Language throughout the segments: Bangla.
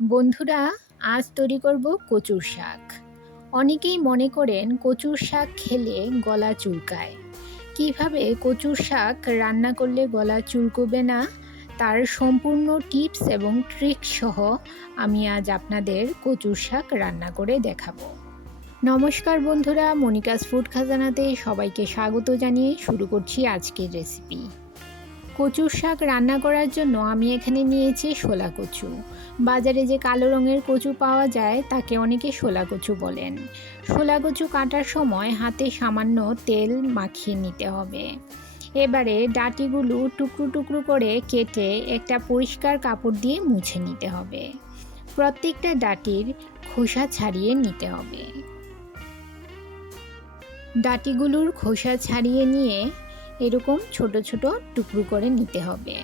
বন্ধুরা, আজ তৈরি করব কচুর শাক। অনেকেই মনে করেন কচুর শাক খেলে গলা চুলকায়। কিভাবে কচুর শাক রান্না করলে গলা চুলকবে না, তার সম্পূর্ণ টিপস এবং ট্রিক সহ আমি আজ আপনাদের কচুর শাক রান্না করে দেখাবো। নমস্কার বন্ধুরা, মনিকাস ফুড খাজানাতে সবাইকে স্বাগত জানিয়ে শুরু করছি আজকের রেসিপি। কচুর শাক রান্না করার জন্য আমি এখানে নিয়েছি শোলা কচু। বাজারে যে কালো রঙের কচু পাওয়া যায় তাকে অনেকে শোলা কচু বলেন। শোলা কচু কাটার সময় হাতে সামান্য তেল মাখিয়ে নিতে হবে। এবারে ডাঁটিগুলো টুকরো টুকরো করে কেটে একটা পরিষ্কার কাপড় দিয়ে মুছে নিতে হবে। প্রত্যেকটা ডাঁটির খোসা ছাড়িয়ে নিতে হবে। ডাঁটিগুলোর খোসা ছাড়িয়ে নিয়ে এরকম ছোট ছোট টুকরো করে নিতে হবে।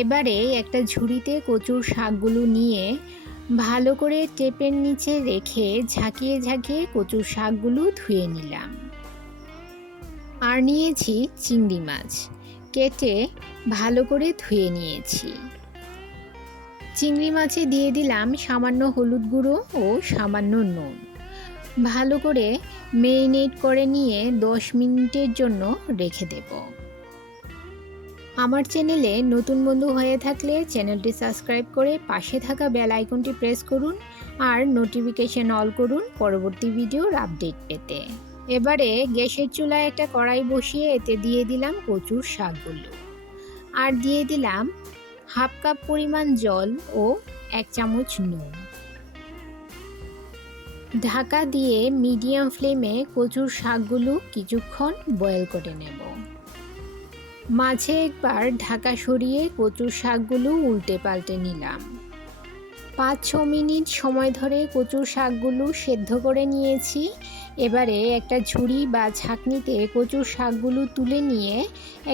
এবারে একটা ঝুড়িতে কচুর শাকগুলো নিয়ে ভালো করে টেপের নিচে রেখে ঝাঁকিয়ে ঝাঁকিয়ে কচুর শাকগুলো ধুয়ে নিলাম। আর নিয়েছি চিংড়ি মাছ, কেটে ভালো করে ধুয়ে নিয়েছি। চিংড়ি মাছে দিয়ে দিলাম সামান্য হলুদ গুঁড়ো ও সামান্য নুন। ভালো করে ম্যারিনেট করে নিয়ে 10 মিনিটের জন্য রেখে দেব। আমার চ্যানেলে নতুন বন্ধু হয়ে থাকলে চ্যানেলটি সাবস্ক্রাইব করে পাশে থাকা বেল আইকনটি প্রেস করুন আর নোটিফিকেশন অল করুন পরবর্তী ভিডিওর আপডেট পেতে। এবারে গ্যাসের চুলায় একটা কড়াই বসিয়ে এতে দিয়ে দিলাম কচুর শাকগুলো আর দিয়ে দিলাম হাফ কাপ পরিমাণ জল ও 1 চামচ নুন। ঢাকা দিয়ে মিডিয়াম ফ্লেমে কচুর শাকগুলো কিছুক্ষণ বয়েল করে নেব। মাঝে একবার ঢাকা সরিয়ে কচুর শাকগুলো উল্টে পাল্টে নিলাম। 5-6 মিনিট সময় ধরে কচুর শাকগুলো সেদ্ধ করে নিয়েছি। এবারে একটা ঝুড়ি বা ছাঁকনিতে কচুর শাকগুলো তুলে নিয়ে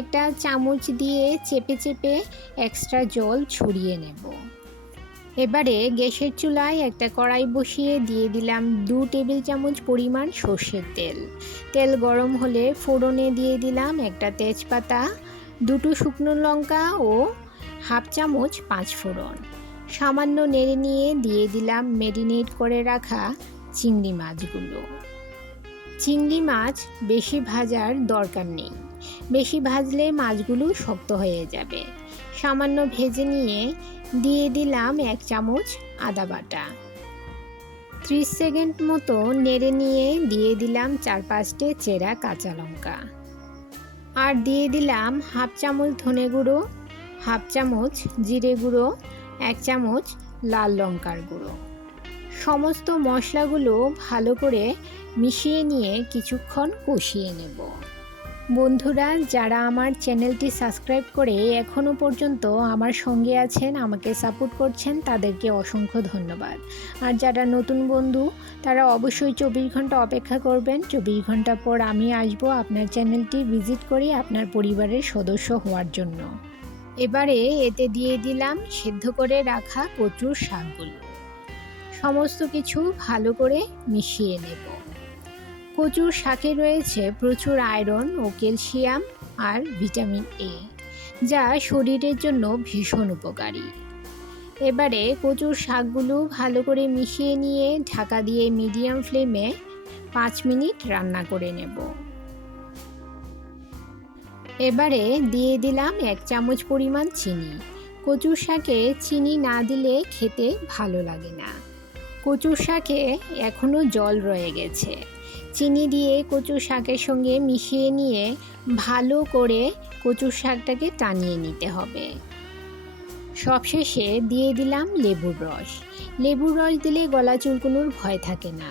একটা চামচ দিয়ে চেপে চেপে এক্সট্রা জল ছড়িয়ে নেব। এবারে গ্যাসের চুলায় একটা কড়াই বসিয়ে দিয়ে দিলাম 2 টেবিল চামচ পরিমাণ সর্ষের তেল। তেল গরম হলে ফোড়নে দিয়ে দিলাম একটা তেজপাতা, 2টো শুকনো লঙ্কা ও হাফ চামচ 5 ফোড়ন। সামান্য নেড়ে নিয়ে দিয়ে দিলাম ম্যারিনেট করে রাখা চিংড়ি মাছগুলো। চিংড়ি মাছ বেশি ভাজার দরকার নেই, বেশি ভাজলে মাছগুলো শক্ত হয়ে যাবে। সামান্য ভেজে নিয়ে দিয়ে দিলাম 1 চামচ আদা বাটা। 30 সেকেন্ড মতো নেড়ে নিয়ে দিয়ে দিলাম 4-5টে চেরা কাঁচা লঙ্কা আর দিয়ে দিলাম হাফ চামচ ধনে গুঁড়ো, হাফ চামচ জিরে গুঁড়ো, 1 চামচ লাল লঙ্কার গুঁড়ো। সমস্ত মশলাগুলো ভালো করে মিশিয়ে নিয়ে কিছুক্ষণ কষিয়ে নেব। বন্ধুরা, যারা আমার চ্যানেলটি সাবস্ক্রাইব করে এখনও পর্যন্ত আমার সঙ্গে আছেন, আমাকে সাপোর্ট করছেন, তাদেরকে অসংখ্য ধন্যবাদ। আর যারা নতুন বন্ধু তারা অবশ্যই 24 ঘন্টা অপেক্ষা করবেন। 24 ঘন্টা পর আমি আসবো আপনার চ্যানেলটি ভিজিট করে আপনার পরিবারের সদস্য হওয়ার জন্য। এবারে এতে দিয়ে দিলাম সেদ্ধ করে রাখা কচুর শাকগুলো। সমস্ত কিছু ভালো করে মিশিয়ে নেব। কচুর শাকে রয়েছে প্রচুর আয়রন ও ক্যালসিয়াম আর ভিটামিন এ, যা শরীরের জন্য ভীষণ উপকারী। এবারে কচুর শাকগুলো ভালো করে মিশিয়ে নিয়ে ঢাকা দিয়ে মিডিয়াম ফ্লেমে 5 মিনিট রান্না করে নেব। এবারে দিয়ে দিলাম 1 চামচ পরিমাণ চিনি। কচুর শাকে চিনি না দিলে খেতে ভালো লাগে না। কচুর শাকে এখনও জল রয়ে গেছে। চিনি দিয়ে কচুর শাকের সঙ্গে মিশিয়ে নিয়ে ভালো করে কচুর শাকটাকে টানিয়ে নিতে হবে। সবশেষে দিয়ে দিলাম লেবুর রস। লেবুর রস দিলে গলা চুলকানোর ভয় থাকে না।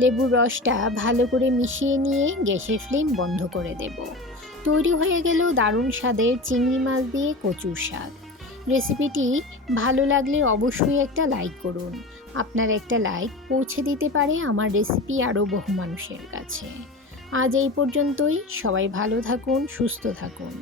লেবুর রসটা ভালো করে মিশিয়ে নিয়ে গ্যাসের ফ্লেম বন্ধ করে দেব। তৈরি হয়ে গেল দারুণ স্বাদের চিংড়ি মাছ দিয়ে কচুর শাক। রেসিপিটি ভালো লাগলে অবশ্যই একটা লাইক করুন। আপনার একটা লাইক পৌঁছে দিতে পারে আমার রেসিপি আরও বহু মানুষের কাছে। আজ এই পর্যন্তই। সবাই ভালো থাকুন, সুস্থ থাকুন।